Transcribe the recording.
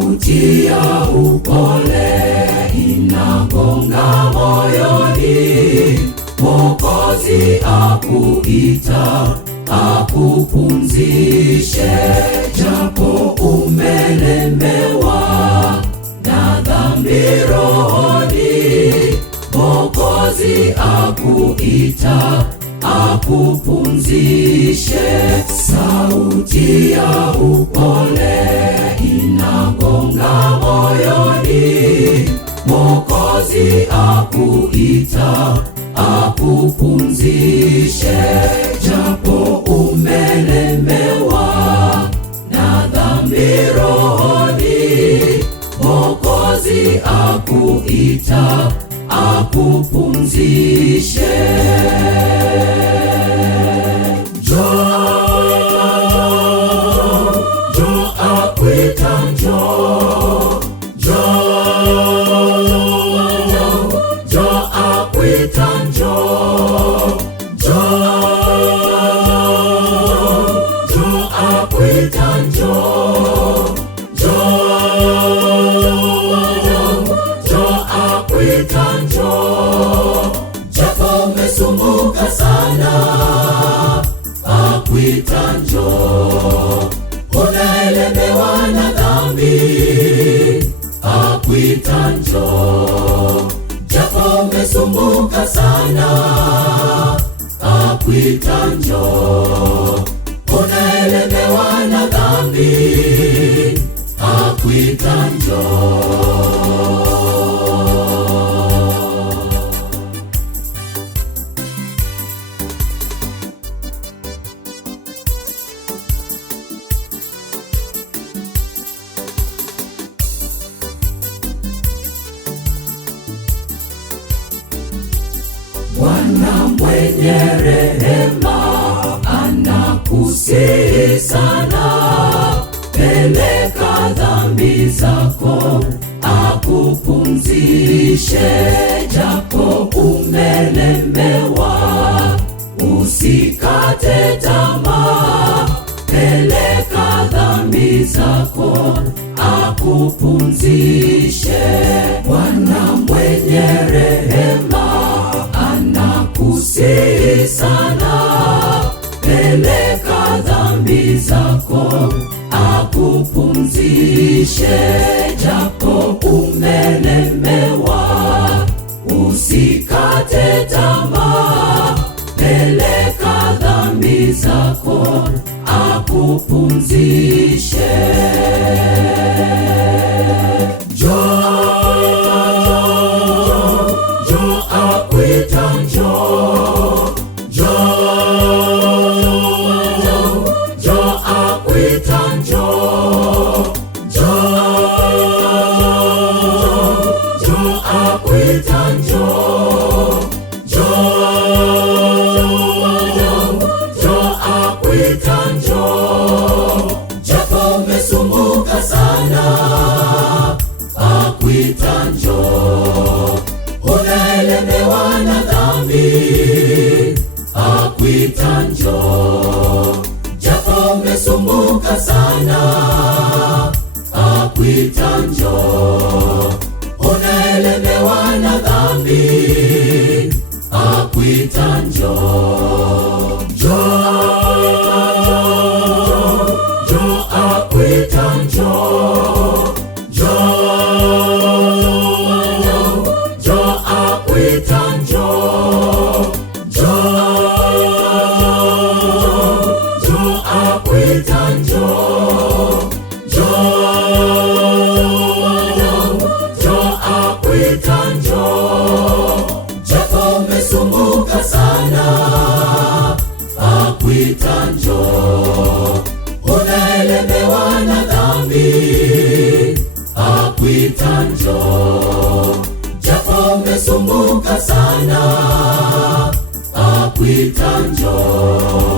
sauti ya upole inagonga moyoni, Mwokozi akuita akupumzishe. Japo umelemewa na dhambi rohoni, Mwokozi akuita akupumzishe. Sauti ya upole inagonga moyoni, Mwokozi akuita akupumzishe. Japo umelemewa na dhambi rohoni, Mwokozi akuita akupumzishe. Japo umesumbuka sana, akuita njoo. Unaelemewa na dhambi, akuita njoo. Japo umesumbuka sana, akuita njoo. Unaelemewa na dhambi, akuita njoo. Bwana mwenye rehema anakusihi sana, peleka dhambi zako akupumzishe. Japo umelemewa usikate tamaa, peleka dhambi zako akupumzishe. Bwana mwenye rehema anakusihi sana, peleka dhambi zako akupumzishe. Japo umelemewa usikate tamaa, peleka dhambi zako akupumzishe. Japo umesumbuka sana, akuita njoo. Unaelemewa na dhambi, akuita njoo. Japo umesumbuka sana, akuita njoo. Unaelemewa na dhambi, akuita njoo. Japo umesumbuka sana, akuita njoo. Unaelemewa na dhambi, akuita njoo. Japo umesumbuka sana, akuita njoo.